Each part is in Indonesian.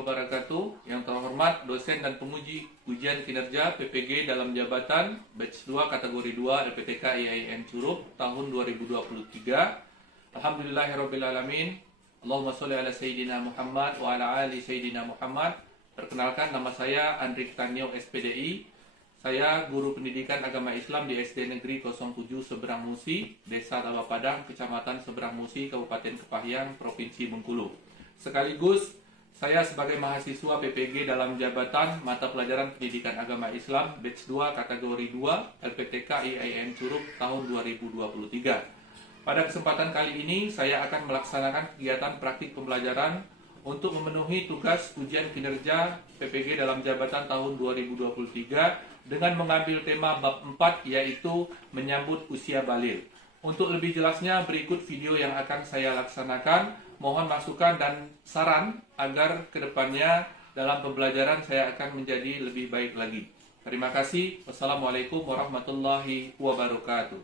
wabarakatuh. Yang terhormat dosen dan penguji ujian kinerja PPG dalam jabatan batch 2 kategori 2 LPTK IAIN Curup tahun 2023. Alhamdulillahirrabbilalamin. Allahumma sholli ala Sayyidina Muhammad wa ala ali Sayyidina Muhammad. Perkenalkan, nama saya Andrik Tanyo SPDI. Saya guru pendidikan agama Islam di SD Negeri 07 Seberang Musi, Desa Tawa Padang, Kecamatan Seberang Musi, Kabupaten Kepahyang, Provinsi Bengkulu. Sekaligus saya sebagai mahasiswa PPG dalam jabatan mata pelajaran pendidikan agama Islam batch 2 kategori 2 LPTK IAIN Curup tahun 2023. Pada kesempatan kali ini saya akan melaksanakan kegiatan praktik pembelajaran untuk memenuhi tugas ujian kinerja PPG dalam jabatan tahun 2023 dengan mengambil tema bab 4, yaitu menyambut usia baligh. Untuk lebih jelasnya berikut video yang akan saya laksanakan. Mohon masukan dan saran agar kedepannya dalam pembelajaran saya akan menjadi lebih baik lagi. Terima kasih. Wassalamualaikum warahmatullahi wabarakatuh.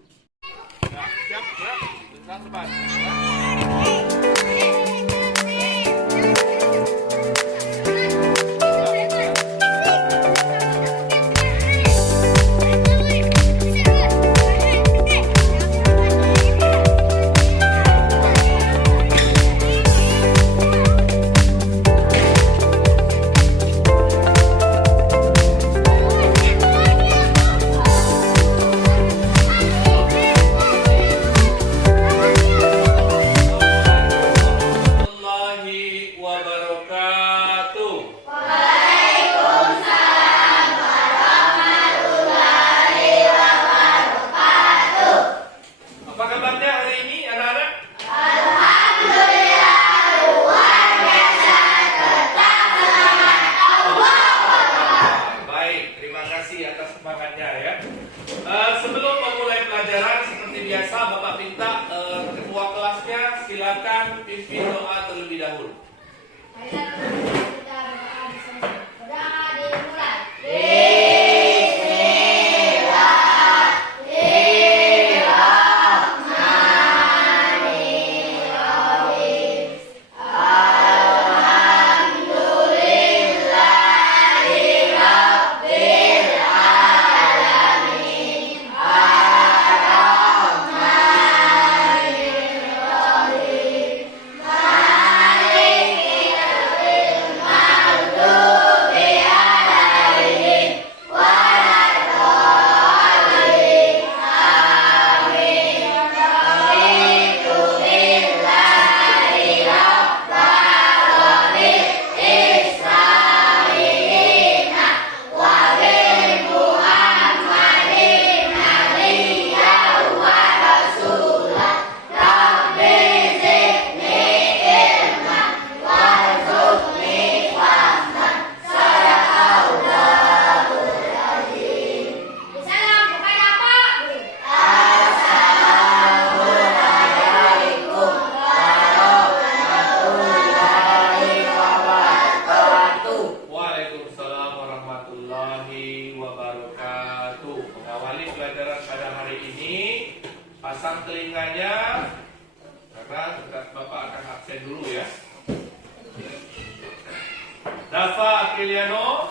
Sebelum memulai pelajaran, seperti biasa Bapak minta ketua kelasnya silakan pimpin doa terlebih dahulu. Pasang telinganya karena Bapak akan absen dulu ya. Dafa Aquiliano.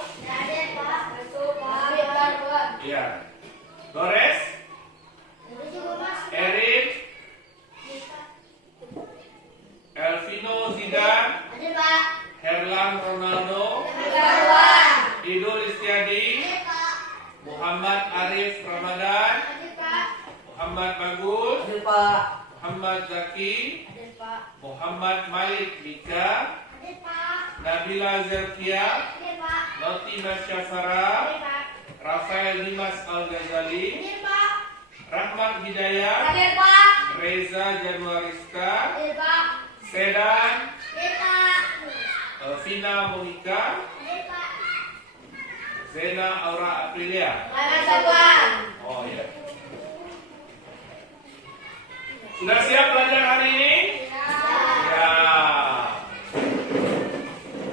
Iya. Dores. Erin. Elvino Zidan. Herlan Ronaldo. Idul Istiadi. Muhammad Arif Ramadan. Muhammad Bagus, Muhammad Zaki, Muhammad Malik Mika, Nabila Zerkia, Notima Syafara, Rafael Dimas Al-Ghazali, Rahmat Hidayat, Reza Januariska, Sedan, Vina Monika, Zena Aura Aprilia. Oh ya. Sudah siap belajar hari ini? Ya.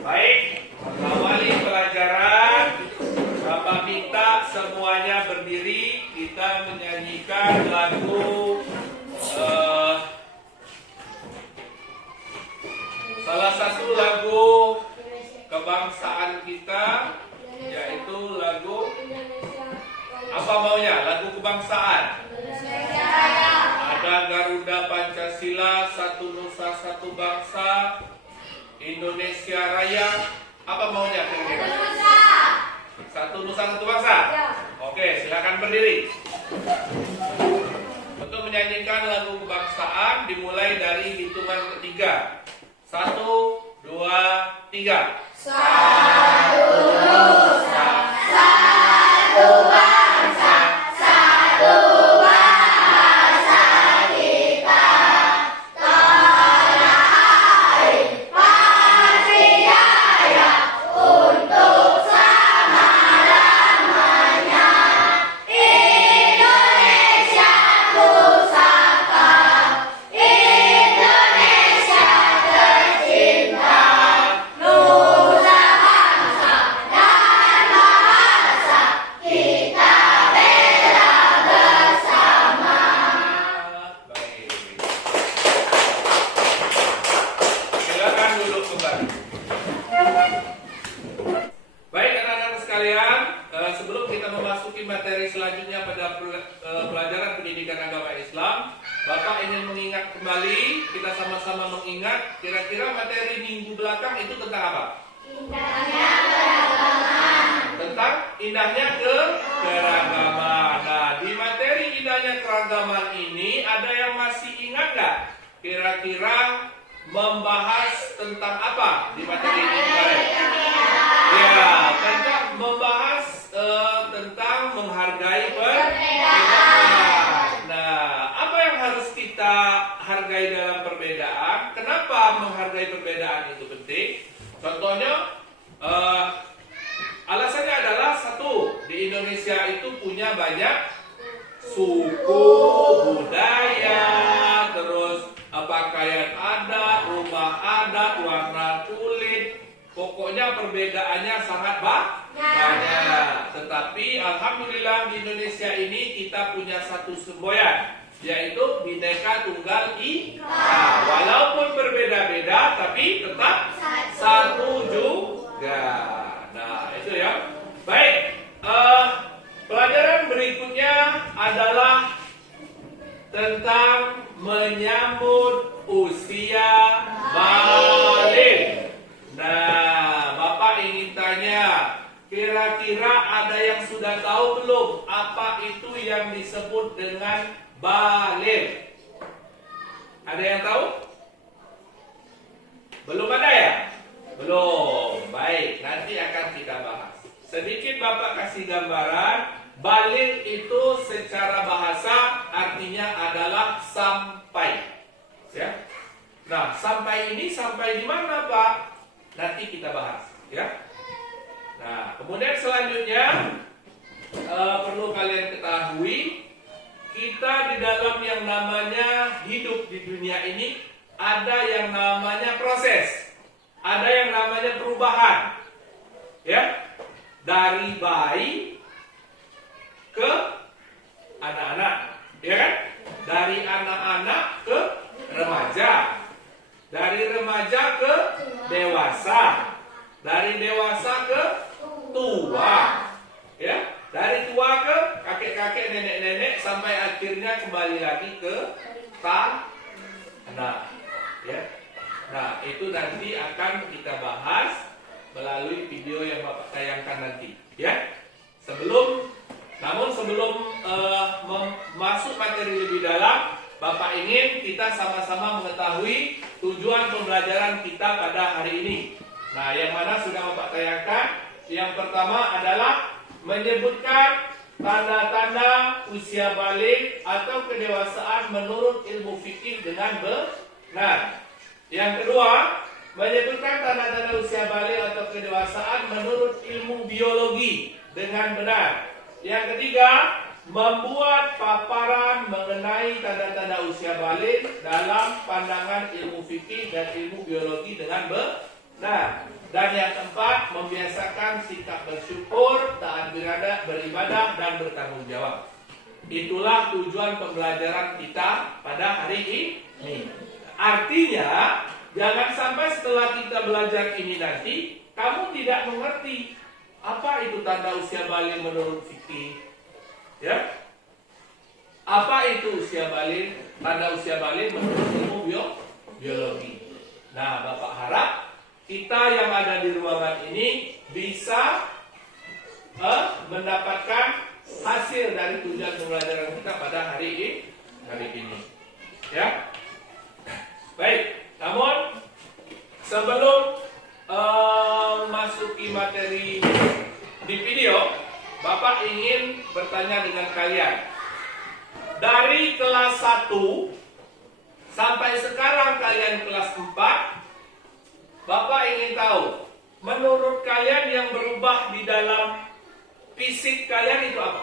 Baik, awali pelajaran. Bapak minta semuanya berdiri. Kita menyanyikan lagu salah satu lagu kebangsaan kita, yaitu lagu apa maunya? Lagu kebangsaan. Ada Garuda Pancasila, Satu Nusa Satu Bangsa, Indonesia Raya. Apa maunya kira-kira? Satu Nusa Satu Bangsa. Oke, silakan berdiri. Untuk menyanyikan lagu kebangsaan dimulai dari hitungan ketiga. 1, 2, 3. Satu Nusa, satu bangsa, satu bahasa kita. Tanah air pasti jaya untuk selama-lamanya. Indonesia pusaka, Indonesia tercinta. Nusa bangsa dan bahasa kita bela bersama. Baik. Silakan duduk kembali. Baik anak-anak sekalian, sebelum kita memasuki materi selanjutnya pada pelajaran pendidikan agama Islam, Bapak ingin mengingat kembali, kita sama-sama mengingat kira-kira materi minggu belakang itu tentang apa? Indahnya keragaman. Tentang indahnya keragaman. Nah, di materi indahnya keragaman ini ada yang masih ingat nggak? Kira-kira membahas tentang apa di materi ini kemarin? Ya, tentang membahas tentang menghargai perbedaan. Nah, apa yang harus kita hargai dalam perbedaan? Kenapa menghargai perbedaan itu penting? Contohnya, alasannya adalah satu, di Indonesia itu punya banyak suku, budaya, terus pakaian adat, rumah adat, warna kulit. Pokoknya perbedaannya sangat banyak. Tetapi alhamdulillah di Indonesia ini kita punya satu semboyan, yaitu Bhinneka Tunggal Ika. Walaupun berbeda-beda tapi tetap satu juga. Nah, itu ya. Baik, pelajaran berikutnya adalah tentang menyambut usia balik. Nah, Bapak ingin tanya, kira-kira ada yang sudah tahu belum apa itu yang disebut dengan balik? Ada yang tahu? Belum ada ya? Belum. Baik, nanti akan kita bahas. Sedikit Bapak kasih gambaran, balik itu secara bahasa artinya adalah sampai. Ya. Nah, sampai ini sampai di mana, Pak? Nanti kita bahas, ya. Nah, kemudian selanjutnya perlu kalian ketahui, kita di dalam yang namanya hidup di dunia ini ada yang namanya proses, ada yang namanya perubahan, ya, dari bayi ke anak-anak, ya kan? Dari anak-anak ke remaja. Dari remaja ke dewasa, dari dewasa ke tua, ya, dari tua ke kakek-kakek, nenek-nenek, sampai akhirnya kembali lagi ke anak, ya. Nah, itu nanti akan kita bahas melalui video yang Bapak tayangkan nanti, ya. Namun sebelum masuk materi lebih dalam, Bapak ingin kita sama-sama mengetahui tujuan pembelajaran kita pada hari ini. Nah, yang mana sudah Bapak tayangkan. Yang pertama adalah menyebutkan tanda-tanda usia balik atau kedewasaan menurut ilmu fikih dengan benar. Yang kedua, menyebutkan tanda-tanda usia balik atau kedewasaan menurut ilmu biologi dengan benar. Yang ketiga, membuat paparan mengenai tanda-tanda usia balik dalam pandangan ilmu fikih dan ilmu biologi dengan benar. Dan yang keempat, membiasakan sikap bersyukur, taat beribadah, dan bertanggung jawab. Itulah tujuan pembelajaran kita pada hari ini. Artinya, jangan sampai setelah kita belajar ini nanti, kamu tidak mengerti apa itu tanda usia balik menurut fikih. Ya? Apa itu usia balik? Tanda usia balik menurut ilmu biologi. Nah, Bapak harap kita yang ada di ruangan ini bisa mendapatkan hasil dari tujuan pembelajaran kita pada hari ini. Ya. Baik, namun sebelum masuki materi di video, Bapak ingin bertanya dengan kalian. Dari kelas 1 sampai sekarang kalian kelas 4, Bapak ingin tahu, menurut kalian yang berubah di dalam fisik kalian itu apa?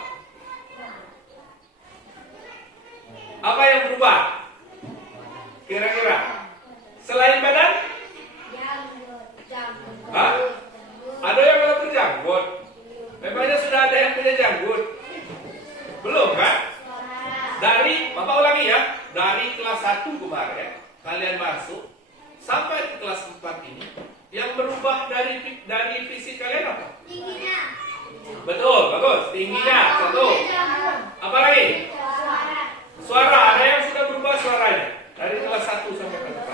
Apa yang berubah? Kira-kira? Selain badan? Hah? Ada yang belum berjanggut? Memangnya sudah ada yang punya janggut? Belum kan? Dari, Bapak ulangi ya, dari kelas 1 kemarin kalian masuk sampai ke kelas 4 ini, yang berubah dari fisik kalian apa? Tingginya. Betul, bagus. Tingginya, satu. Apa lagi? Suara, ada yang sudah berubah suaranya dari kelas 1 sampai kelas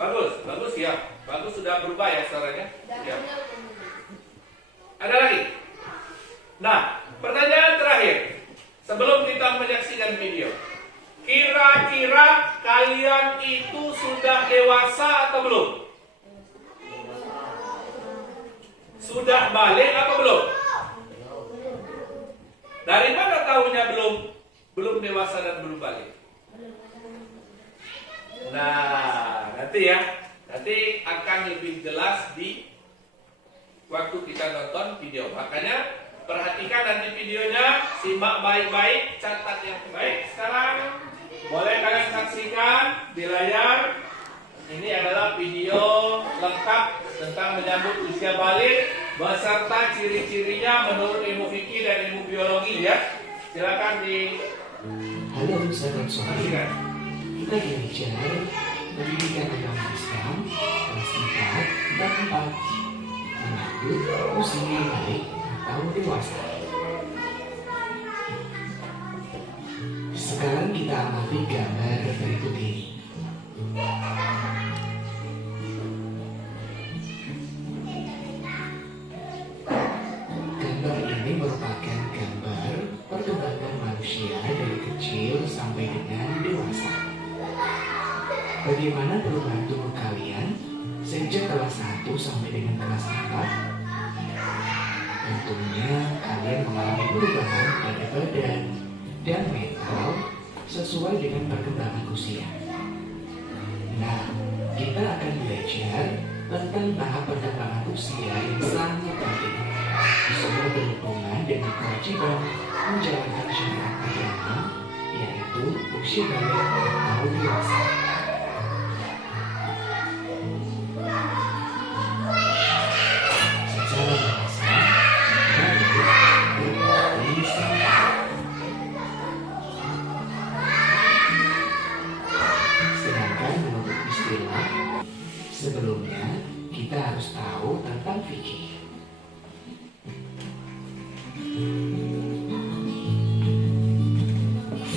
4. Bagus ya. Bagus, sudah berubah ya suaranya. Ya. Ada lagi? Nah, pertanyaan terakhir sebelum kita menyaksikan video. Kira-kira kalian itu sudah dewasa atau belum? Sudah balik apa belum? Dari mana tahunya belum dewasa dan belum balik? Nah, nanti akan lebih jelas di waktu kita nonton video. Makanya perhatikan nanti videonya, simak baik-baik, catat yang baik. Sekarang boleh kalian saksikan di layar. Ini adalah video lengkap tentang menyambut usia balik beserta ciri-cirinya menurut ilmu fikih dan ilmu biologi ya. Silakan di. Halo sahabat sohib, kita belajar pendidikan agama Islam kelas 4 dan 4 menyambut usia balik atau dewasa. Sekarang kita amati gambar berikut ini. Gambar ini merupakan gambar perkembangan manusia dari kecil sampai dengan dewasa. Bagaimana perubahan tubuh kalian sejak kelas 1 sampai dengan kelas 4? Tentunya kalian mengalami perubahan pada badan dan mental sesuai dengan perkembangan usia. Nah, kita akan belajar tentang tahap perkembangan usia yang sangat penting. Semua berhubungan dengan kewajiban menjalankan syariat agama, yaitu usia balik atau dewasa. Secara bahasa, balik berarti sampai. Sedangkan menurut istilah, sebelumnya kita harus tahu tentang fikih.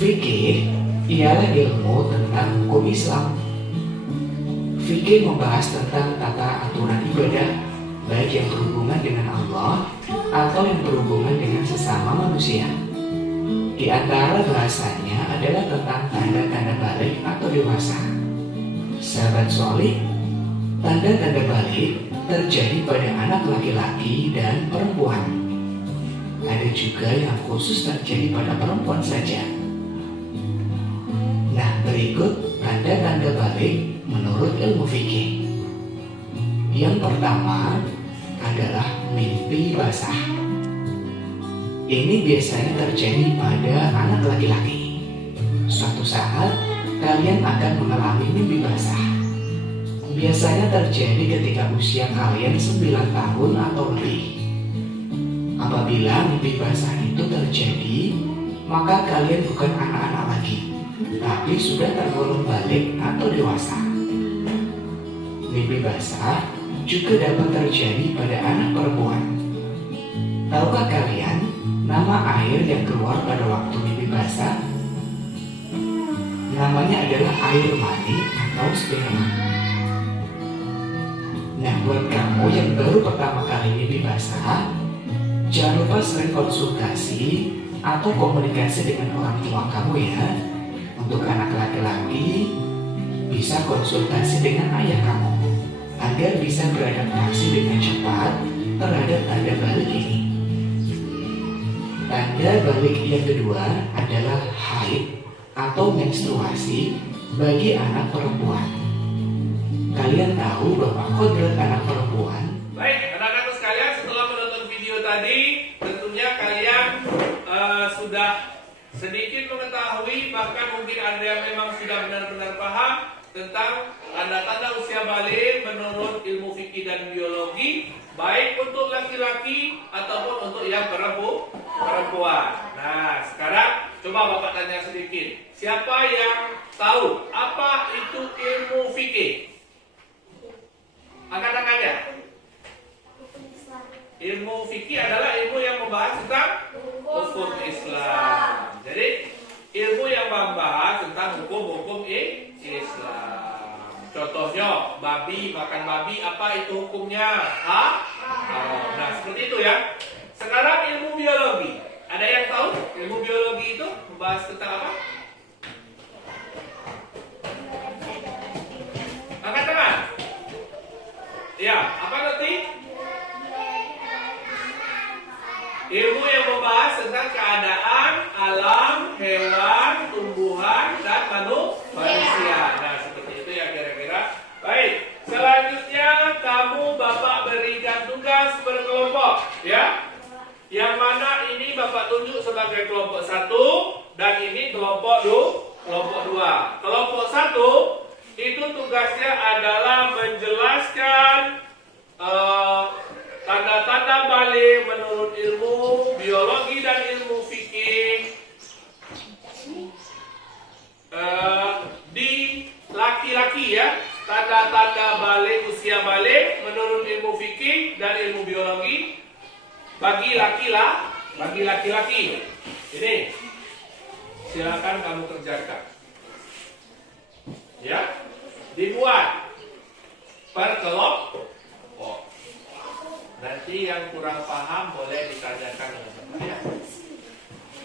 Fikih ialah ilmu tentang hukum Islam. Fikih membahas tentang tata aturan ibadah, baik yang berhubungan dengan Allah atau yang berhubungan dengan sesama manusia. Di antara bahasanya adalah tentang tanda-tanda balik atau dewasa. Sahabat solih, tanda-tanda balik terjadi pada anak laki-laki dan perempuan. Ada juga yang khusus terjadi pada perempuan saja. Nah, berikut tanda-tanda balik menurut ilmu fikih. Yang pertama adalah mimpi basah. Ini biasanya terjadi pada anak laki-laki. Suatu saat kalian akan mengalami mimpi basah. Biasanya terjadi ketika usia kalian 9 tahun atau lebih. Apabila mimpi basah itu terjadi, maka kalian bukan anak-anak lagi, tapi sudah tergolong balik atau dewasa. Mimpi basah juga dapat terjadi pada anak perempuan. Tahukah kalian nama air yang keluar pada waktu mimpi basah? Namanya adalah air mani atau sperma. Nah, buat kamu yang baru pertama kali mimpi basah, jangan lupa sering konsultasi atau komunikasi dengan orang tua kamu ya. Untuk anak laki-laki, bisa konsultasi dengan ayah kamu agar bisa beradaptasi dengan cepat terhadap tanda balik ini. Tanda balik yang kedua adalah haid atau menstruasi bagi anak perempuan. Kalian tahu bahwa kodrat anak perempuan. Baik, anak-anak sekalian, setelah menonton video tadi, tentunya kalian sudah sedikit mengetahui, bahkan mungkin ada yang memang sudah benar-benar paham tentang tanda-tanda usia balik menurut ilmu fikih dan biologi, baik untuk laki-laki ataupun untuk yang perempuan. Nah, sekarang coba Bapak tanya sedikit. Siapa yang tahu apa itu ilmu fikih? Angkat-angkat. Ilmu fikih adalah ilmu yang membahas tentang hukum Islam. Jadi, ilmu yang membahas tentang hukum-hukum Islam. Contohnya, makan babi, apa itu hukumnya? Nah, seperti itu ya. Sekarang ilmu biologi. Ada yang tahu ilmu biologi itu membahas tentang apa? Angkat tangan. Ya, apa nanti? Ilmu yang membahas tentang keadaan alam, hewan, tumbuhan, dan manusia. Nah, seperti itu ya kira-kira. Baik, selanjutnya kamu Bapak berikan tugas berkelompok, ya. Yang mana ini Bapak tunjuk sebagai kelompok 1 dan ini kelompok 2. Kelompok 1 itu tugasnya adalah menjelaskan tanda-tanda balik menurut ilmu biologi dan ilmu fikih di laki-laki ya. Tanda-tanda balik, usia balik menurut ilmu fikih dan ilmu biologi bagi laki-laki. Ini silakan kamu kerjakan. Ya, dibuat per kelompok. Nanti yang kurang paham boleh ditanyakan dengan saya.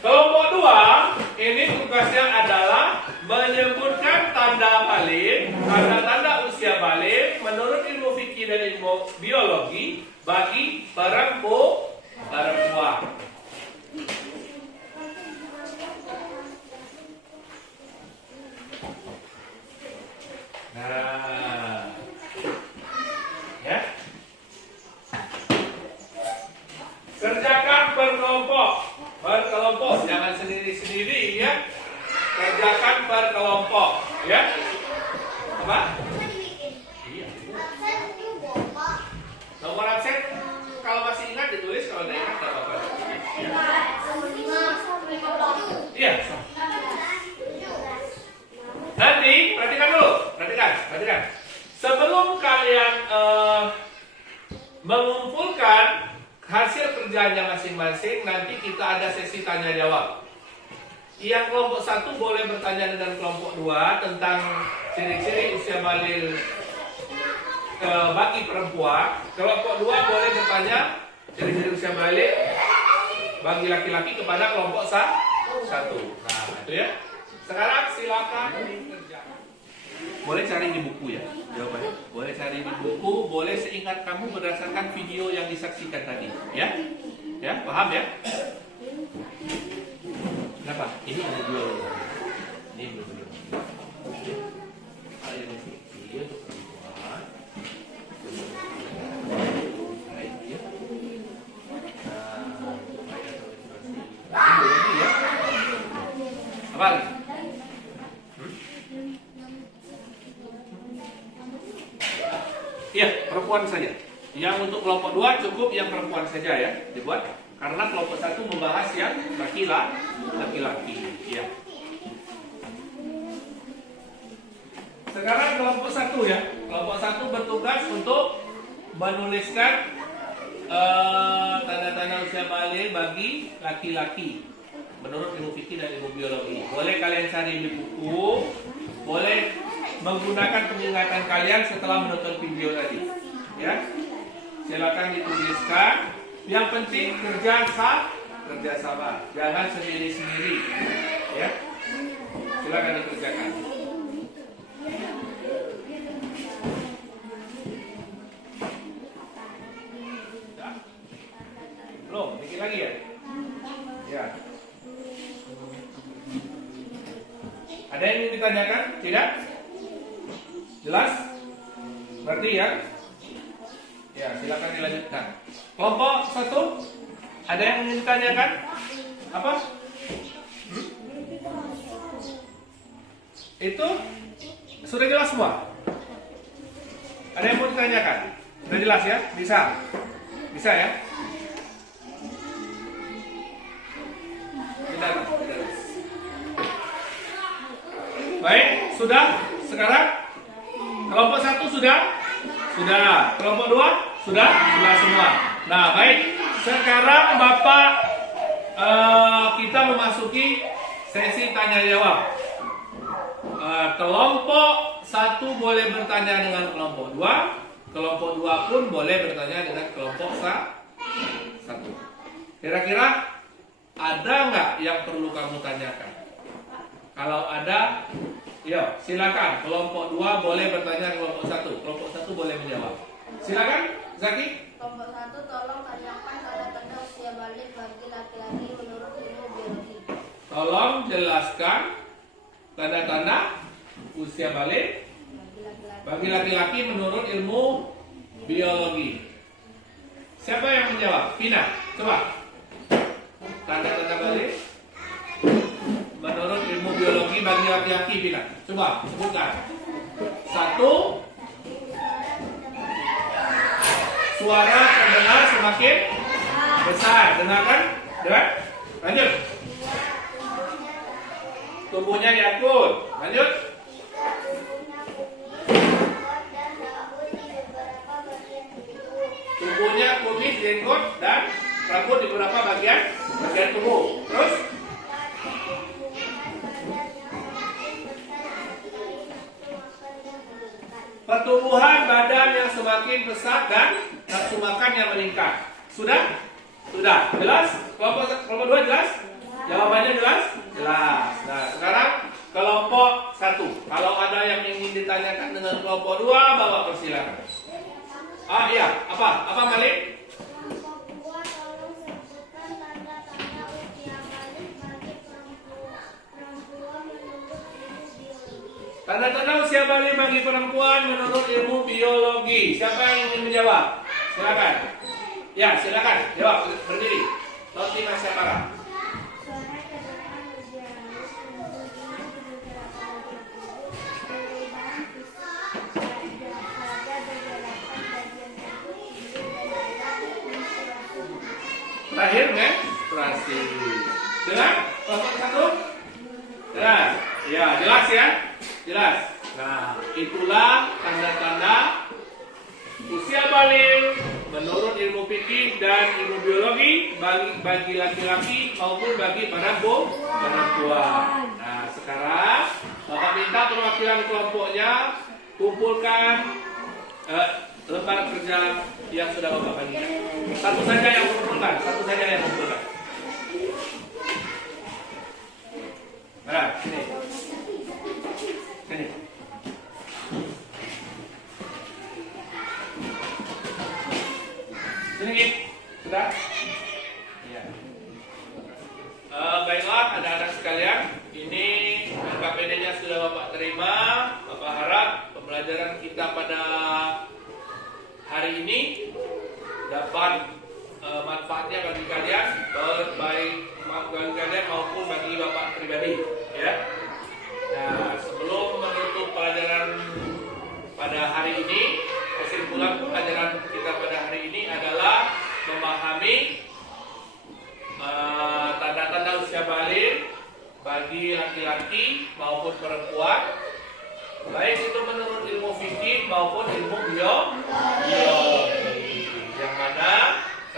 Kelompok 2 ini tugasnya adalah menyebutkan tanda balik, tanda-tanda usia balik menurut ilmu fikih dan ilmu biologi bagi perempuan. Nah, ya. Kerjakan berkelompok, jangan sendiri-sendiri ya. Kerjakan berkelompok, ya. Apa? Iya. Nomor absen kalau masih ingat ditulis, kalau tidak ingat tidak apa-apa. Iya. Nanti perhatikan dulu, perhatikan. Sebelum kalian mengumpulkan hasil kerjanya masing-masing, nanti kita ada sesi tanya jawab. Yang kelompok 1 boleh bertanya dengan kelompok 2 tentang ciri-ciri usia balik bagi perempuan. Kelompok 2 boleh bertanya ciri-ciri usia balik bagi laki-laki kepada kelompok 1. Nah, itu ya. Sekarang silakan dikerjakan. Boleh cari di buku ya jawabannya. Boleh cari di buku, boleh seingat kamu berdasarkan video yang disaksikan tadi, ya. Ya, paham ya? Kenapa? Ini ada 2. Ini belum. Ada di sini untuk perempuan. Baik ya. Ini ya. Apa? Iya, perempuan saja. Yang untuk kelompok 2 cukup yang perempuan saja ya dibuat. Karena kelompok 1 membahas yang laki-laki. Ya. Sekarang kelompok 1 ya. Kelompok 1 bertugas untuk menuliskan tanda-tanda usia balik bagi laki-laki menurut ilmu fikih dan ilmu biologi. Boleh kalian cari di buku, boleh menggunakan pengingatan kalian setelah menonton video tadi. Ya, silakan dituliskan. Yang penting kerja sama, jangan sendiri-sendiri. Ya, silakan dikerjakan. Belum, dikit lagi ya? Ya. Ada yang ingin ditanyakan? Tidak? Jelas? Berarti ya? Ya, silakan dilanjutkan. Kelompok 1, ada yang ingin ditanyakan? Apa? Itu sudah jelas semua? Ada yang mau ditanyakan? Sudah jelas ya? Bisa? Bisa ya? Tidak. Baik, sudah? Sekarang kelompok 1 sudah? Sudah. Kelompok 2 sudah? Sudah semua. Nah, baik. Sekarang Bapak kita memasuki sesi tanya jawab. Kelompok 1 boleh bertanya dengan kelompok 2. Kelompok 2 pun boleh bertanya dengan kelompok 1. Kira-kira ada nggak yang perlu kamu tanyakan? Kalau ada, yuk silakan. Kelompok 2 boleh bertanya kelompok 1. Kelompok 1 boleh menjawab. Silakan, Zaki. Kelompok 1, tolong tanyakan tanda-tanda usia balik bagi laki-laki menurut ilmu biologi. Tolong jelaskan tanda-tanda usia balik bagi laki-laki menurut ilmu biologi. Siapa yang menjawab? Pina, coba. Tanda-tanda balik menurut ilmu biologi bagi laki-laki, Pina. Coba sebutkan. 1. Suara terdengar semakin besar. Dengarkan? Dengar? Lanjut. Tubuhnya diatur. Lanjut. Tubuhnya kumis, jenggot, dan rambut di beberapa bagian tubuh. Terus? Pertumbuhan badan yang semakin pesat dan nafsu makan yang meningkat. Sudah? Sudah. Jelas? Kelompok 2 jelas? Jawabannya jelas? Jelas. Nah, sekarang kelompok 1. Kalau ada yang ingin ditanyakan dengan kelompok 2, Bapak persilakan. Iya. Apa Malik? Kelompok 2, tolong sebutkan tanda-tanda usia balik bagi perempuan menurut ilmu biologi. Tanda-tanda usia balik bagi perempuan menurut ilmu biologi. Siapa yang ingin menjawab? Silakan. Ya, silakan. Jawab. Berdiri. Roti Masyapara. Suara terdengar lebih halus, kemudian beberapa tubuh, perubahan fisik pada pergerakan bagian tubuh, hidung dan dalam menstruasi. Terakhir, menstruasi. Dengar? Kelompok 1? Jelas. Ya, jelas ya? Jelas. Nah, itulah tanda-tanda usia balik menurut ilmu fikih dan ilmu biologi bagi laki-laki maupun bagi para perempuan. Nah, sekarang Bapak minta perwakilan kelompoknya kumpulkan lembar kerja yang sudah Bapak bagikan. Satu saja yang kumpulkan. Nah, sini. Sini, sudah? Ya. Baiklah, anak-anak sekalian, ini KPD-nya sudah Bapak terima. Bapak harap pembelajaran kita pada hari ini dapat manfaatnya bagi kalian, baik bagi kalian maupun bagi Bapak pribadi. Ya. Nah, sebelum menutup pelajaran pada hari ini, kesimpulan pelajaran kita pada hari ini adalah memahami tanda-tanda usia balik bagi laki-laki maupun perempuan, baik itu menurut ilmu fikih maupun ilmu biologi.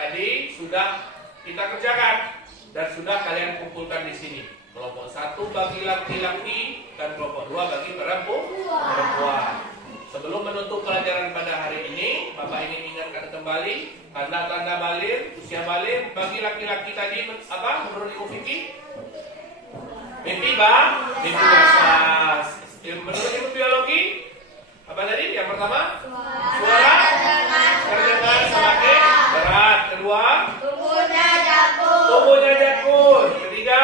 tadi sudah kita kerjakan dan sudah kalian kumpulkan di sini. Kelompok 1 bagi laki-laki dan kelompok 2 bagi perempuan. Sebelum menutup pelajaran pada hari ini, Bapak ingin ingatkan kembali tanda-tanda baligh, usia baligh bagi laki-laki tadi apa menurut Ibu Vicky? Mimpi basah. Menurut Ibu biologi apa tadi? Yang pertama, suara terdengar semakin berat. Kedua, tubuhnya jakun. Ketiga,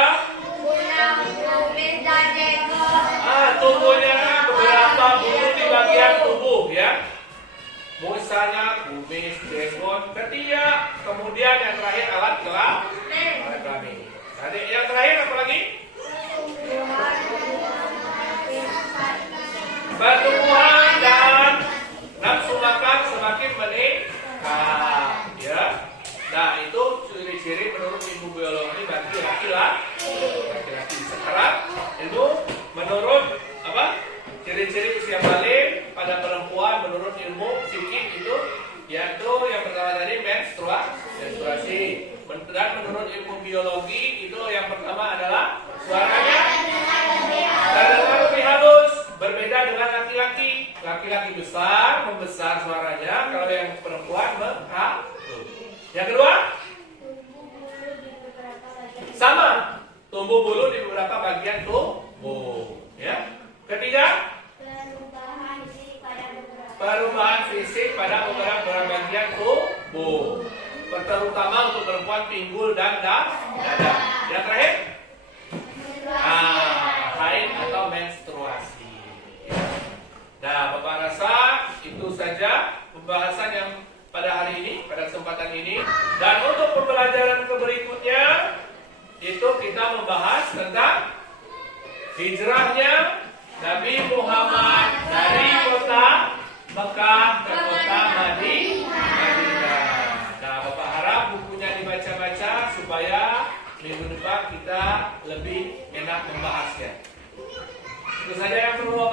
tubuhnya beberapa bulu di bagian tubuh ya. Misalnya kumis, jenggot. Ketiga, kemudian yang terakhir alat kelamin. Tadi yang terakhir apa lagi? Pertumbuhan dan nafsu makan semakin meningkat ya. Nah itu ciri-ciri menurut Ibu biologi bagi laki-laki. Sekarang itu menurut apa? Ciri-ciri usia baligh pada perempuan menurut ilmu fikih itu yaitu yang pertama tadi menstruasi. Dan menurut ilmu biologi itu yang pertama adalah suaranya terdengar lebih halus, berbeda dengan laki-laki. Laki-laki besar, membesar suaranya, kalau yang perempuan menghalus. Yang kedua, sama, tumbuh bulu di beberapa bagian tubuh. Ya. Ketiga, perubahan fisik pada beberapa bagian tubuh, terutama untuk perempuan pinggul dan dada. Yang terakhir, haid atau menstruasi. Nah, Bapak rasa itu saja pembahasan yang pada hari ini, pada kesempatan ini. Dan untuk pembelajaran berikutnya itu kita membahas tentang hijrahnya Nabi Muhammad dari kota Mekah ke kota Madinah. Nah, Bapak harap bukunya dibaca-baca supaya minggu depan kita lebih enak membahasnya. Itu saja yang perlu Bapak